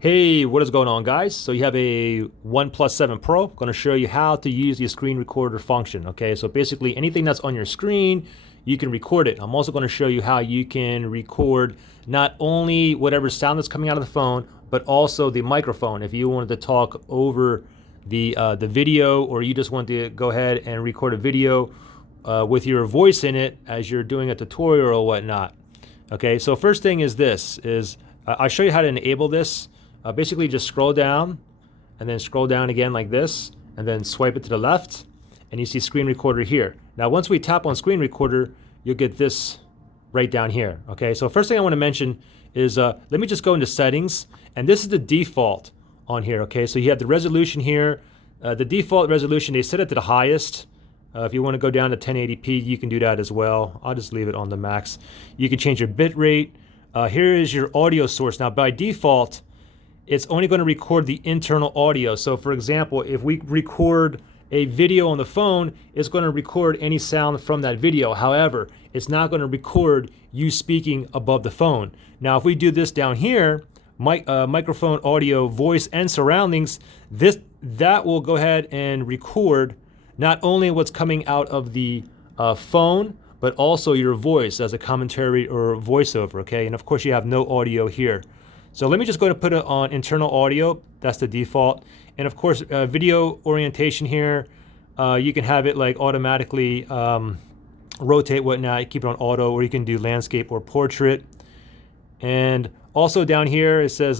Hey, what is going on, guys? So you have a OnePlus 7 Pro. I'm going to show you how to use the screen recorder function. Okay, so basically anything that's on your screen, you can record it. I'm also going to show you how you can record not only whatever sound that's coming out of the phone, but also the microphone. If you wanted to talk over the video, or you just want to go ahead and record a video with your voice in it as you're doing a tutorial or whatnot. Okay, so first thing is I'll show you how to enable this. Basically just scroll down and then scroll down again like this and then swipe it to the left and you see screen recorder here. Now once we tap on screen recorder, you'll get this right down here. Okay, so first thing I want to mention is let me just go into settings, and this is the default on here. Okay, so you have the resolution here. The default resolution, they set it to the highest. If you want to go down to 1080p, you can do that as well. I'll just leave it on the max. You can change your bit rate. Here is your audio source. Now by default, it's only going to record the internal audio. So for example, if we record a video on the phone, it's going to record any sound from that video. However, it's not going to record you speaking above the phone. Now, if we do this down here, microphone, audio, voice, and surroundings, that will go ahead and record not only what's coming out of the phone, but also your voice as a commentary or voiceover, okay? And of course, you have no audio here. So let me just go ahead and put it on internal audio. That's the default. And of course, video orientation here, you can have it like automatically rotate, whatnot. You keep it on auto, or you can do landscape or portrait. And also down here, it says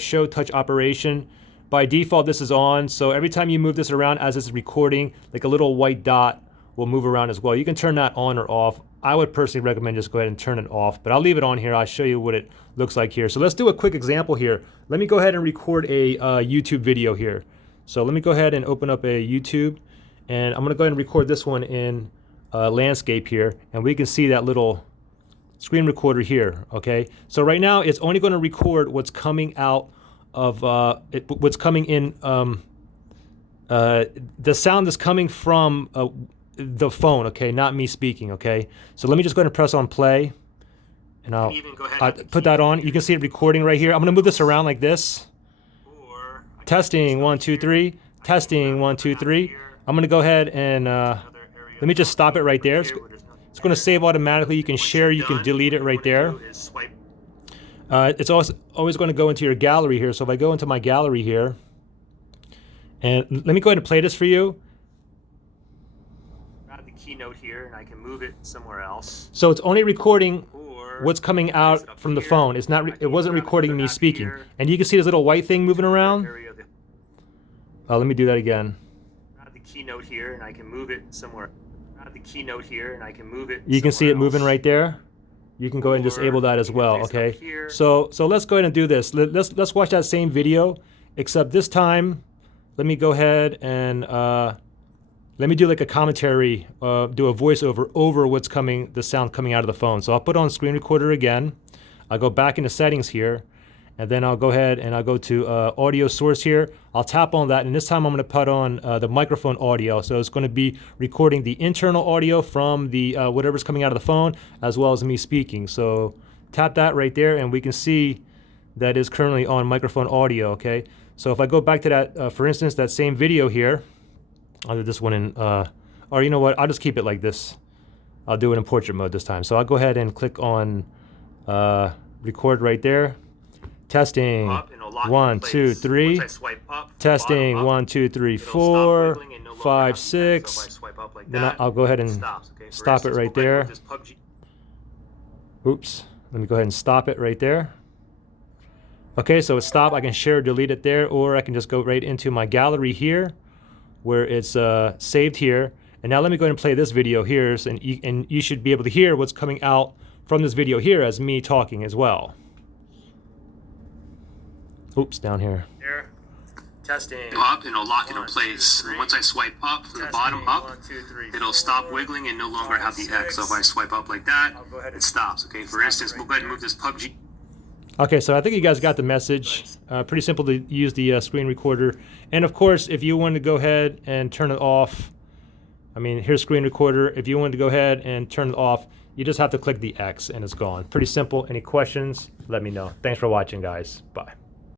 show touch operation. By default, this is on. So every time you move this around as it's recording, like a little white dot will move around as well. You can turn that on or off. I would personally recommend just go ahead and turn it off, but I'll leave it on here. I'll show you what it looks like here. So let's do a quick example here. Let me go ahead and record a YouTube video here. So let me go ahead and open up a YouTube, and I'm gonna go ahead and record this one in landscape here, and we can see that little screen recorder here, okay? So right now it's only gonna record what's coming out of, what's coming in, the sound that's coming from the phone, okay, not me speaking, okay? So let me just go ahead and press on play, and I'll put that on. You can see it recording right here. I'm gonna move this around like this. Testing, 1, 2, 3. Testing, 1, 2, 3. I'm gonna go ahead and let me just stop it right there. It's gonna save automatically. You can share, you can delete it right there. It's always gonna go into your gallery here. So if I go into my gallery here, and let me go ahead and play this for you. Keynote here, and I can move it somewhere else. So it's only recording what's coming out from the phone. It's not. It wasn't recording me speaking. And you can see this little white thing moving around. Let me do that again. The keynote here, and I can move it somewhere. The keynote here, and I can move it. You can see it moving right there. You can go ahead and disable that as well. Okay. So let's go ahead and do this. Let's watch that same video, except this time, let me go ahead and let me do like a commentary, do a voiceover over what's coming, the sound coming out of the phone. So I'll put on screen recorder again. I'll go back into settings here, and then I'll go ahead and I'll go to audio source here. I'll tap on that, and this time I'm gonna put on the microphone audio. So it's gonna be recording the internal audio from the whatever's coming out of the phone, as well as me speaking. So tap that right there, and we can see that is currently on microphone audio, okay? So if I go back to that, for instance, that same video here, I'll do this one in, or you know what, I'll just keep it like this. I'll do it in portrait mode this time. So I'll go ahead and click on record right there. Testing, 1, 2, 3. Testing, 1, 2, 3, 4, 5, 6. Then I'll go ahead and stop it right there. Oops, let me go ahead and stop it right there. Okay, so it's stopped. I can share, delete it there, or I can just go right into my gallery here, where it's saved here. And now let me go ahead and play this video here, and you should be able to hear what's coming out from this video here as me talking as well. Oops, down here. There. Testing. Up, and it'll lock it in place. And once I swipe up from the bottom up, it'll stop wiggling and no longer have the X. So if I swipe up like that, it stops. Okay, for instance, we'll go ahead and move this PUBG. Okay, so I think you guys got the message. Pretty simple to use the screen recorder. And of course, if you want to go ahead and turn it off, I mean, here's screen recorder. If you want to go ahead and turn it off, you just have to click the X and it's gone. Pretty simple. Any questions? Let me know. Thanks for watching, guys. Bye.